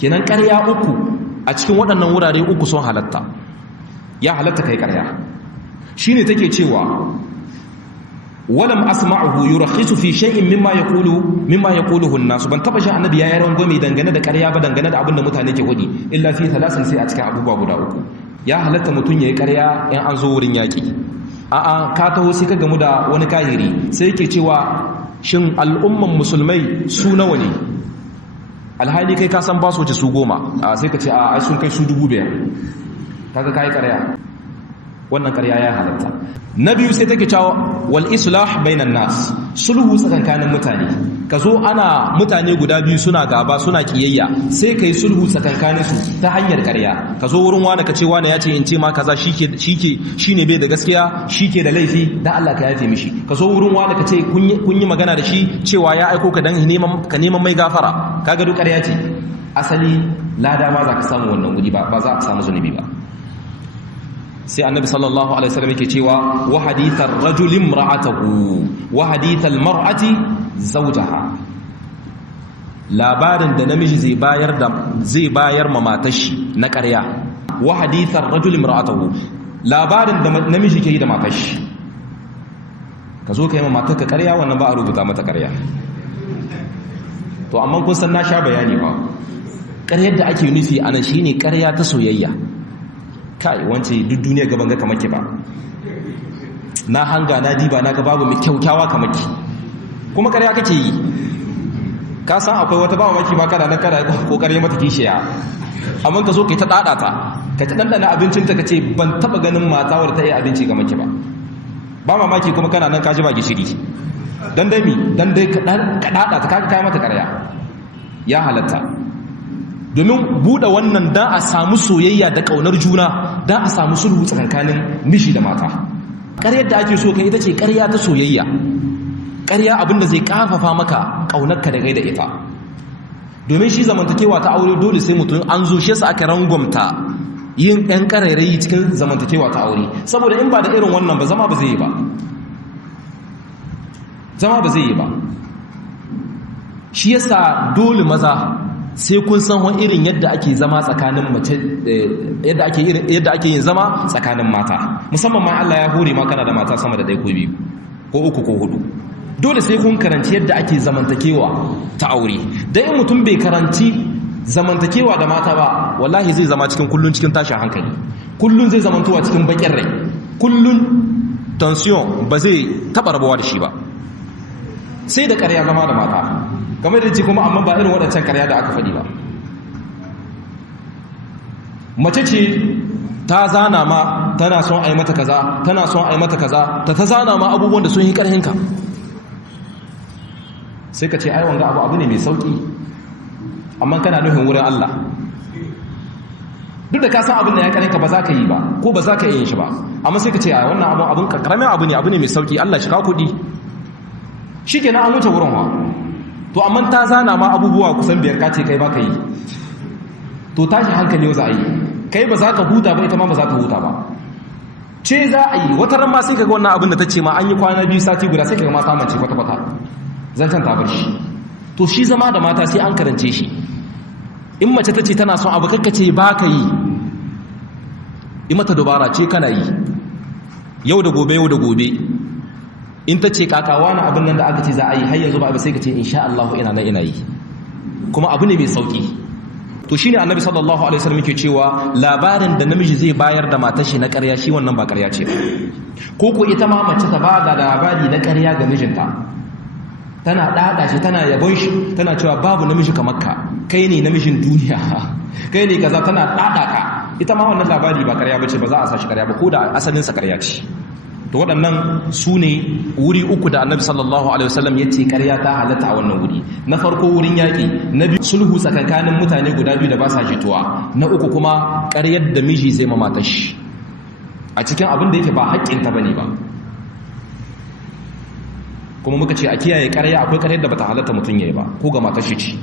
kenan ƙarya uku a cikin waɗannan wurare uku sun halatta, ya halatta kai ƙarya. Shine take cewa walam asma'uhu yurakhisu fi shay'in mimma yaquluhu an-nas, ban taba shi annabi ya yaran gome dangane da ƙarya ba, dangane da abin da mutane ke hudi, illa fi thalasin, sai a cikin abubuwa guda uku. Ya halatta mutun yayi ƙarya in an zo wurin yaki. A'a, ka taho sai ka gamu da wani kahiri sai yake cewa shin al'umman musulmai su nawa ne? Alhali kai ka san ba su wuce su 10, sai ka ce a sun kai su 5,000. Kaga kai ƙarya. Wannan ƙarya ya halatta. Na biyu sai take cewa wal islah bainan nas, sulhu tsakankanin mutane. Ka zo ana mutane guda biyu suna gaba suna kiyayya, sai kai sulhu tsakankanin su ta hanyar ƙarya. Ka zo wurin wani ka ce wani ya ce in ce ma kaza shine bai da gaskiya, shike da laifi, dan Allah ka yafe mishi. Ka zo wurin wani ka ce kun yi magana da shi cewa ya aiko ka dan ka neman mai gafara. Kaga duk ƙarya ce. Asali lada ma za ka samu wannan gudi ba za ka samu zunubi ba. Sai annabi sallallahu alaihi wasallam yake cewa wa hadithar rajul imra'atahu wa hadithal mar'ati zawjaha, labarin da namiji zai bayar ma matar shi na ƙarya. Wa hadithar rajul imra'atahu, labarin da namiji ke yi da matar shi. Ka zo ka yi ma matar ka ƙarya, wannan ba a rubuta mata ƙarya. To amma kun san na sha bayani ba, ƙaryar da ake nufi anan shine ƙarya ta soyayya. Kai wance duk duniya gaban ga kamar ki ba, na hanga na diba na ga babu mai kyaukyawa kamar ki, kuma ƙarya kake yi. Ka san akwai wata bawa maki ba kana nan kana kokarin mata kishiya, amma ka zo kai ta dada ta, ka ta dandana abincin ta kace ban taba ganin mata wadda ta yi abinci kamar ki ba. Ba mamaki kuma kana nan ka ji ba gishiri, dan dai ka dada ta ka kai mata ƙarya. Ya halatta. Domin buɗe wannan dan a samu soyayya da ƙaunar juna, dan a samu sulhu tsakanin miji da mata. Ƙaryar da ake so kai ita ce ƙarya ta soyayya, ƙarya abinda zai ƙarfafa maka ƙaunarka da kai da ita. Domin shi zamantakewa ta aure dole sai mutum an zo shi sa aka rangwamta yin ɗan ƙarairayi cikin zamantakewa ta aure, saboda in ba da irin wannan ba zama ba zai yi ba. Shi yasa dole maza sai kun san wani irin yadda ake zama tsakanin mace, yadda ake yin zama tsakanin mata, musamman ma Allah ya hore ma kana da mata sama da 1 ko 2 ko 3 ko 4. Dole sai kun karanci yadda ake zamantakewa ta aure. Dan in mutum bai karanci zamantakewa da mata ba, wallahi zai zama kullun cikin tashin hankali, kullun zai zamantowa cikin bakin rai, kullun tension ba zai taba rabuwa da shi ba. Sai da ƙarya zama da mata, game da ce kuma amma ba irin waɗancan ƙarya da aka faɗi ba. Mace ce ta zana ma tana son a yi mata kaza, tana son a yi mata kaza, ta zana ma abubuwan da sun yi ƙarhinka. Sai ka ce ai wanga abu ne mai sauƙi, amma kana nufin wurin Allah. Duk da ka san abin da ya ƙarhinka ba za ka yi ba, ko ba za ka yi shi ba, amma sai ka ce ai wannan abin ƙaramin abu ne mai sauƙi, Allah shi ka kuɗi. Shi ke na an wuce wurin wa. To amma ta zana ma abubuwa kusan 5 ka ce kai ba ka yi, to tashi hankali yau za a yi, kai ba za ka huta ba, ita ma ba za ta huta ba. Ce za a yi wata ran ma sai ka ga wannan abin da ta ce ma an yi kwana 2 sati guda, sai ka ga ma samance kwata-kwata zancen ta bar shi. To shi zama da mata sai an karance shi. In mace ta ce tana son abu kakka ce ba ka yi, in mata dubara ce kana yi, yau da gobe. In ta ce kakawa na abin nan da aka ce za a yi har yanzu ba abu, sai ka ce insha Allah ina yi, kuma abu ne mai sauki. To shine annabi sallallahu alaihi wasallam yake cewa labarin da namiji zai bayar da matar shi na ƙarya, shi wannan ba ƙarya ce ba. Ko ita ma mace ta ba da labari na ƙarya ga mijinta, tana dada shi, tana yabon shi, tana cewa babu namiji kamar ka, kai ne namijin duniya, kai ne kaza, tana dada ka. Ita ma wannan labari ba ƙarya bace, ba za a sa shi ƙarya ba, ko da asalin sa ƙarya ce. To waɗannan su ne wuri uku da annabi sallallahu alaihi wasallam ya ce ƙarya ta halatta a wannan wuri. Na farko wurin yaƙi, na biyu sulhu tsakankanin mutane guda biyu da ba sa jituwa, na uku kuma ƙaryar da miji zai ma matar shi a cikin abin da yake ba haƙƙinta bane ba. Kuma muka ce a kiyaye ƙarya, akwai ƙaryar da bata halatta mutum yayi ba, ko ga matar shi ce.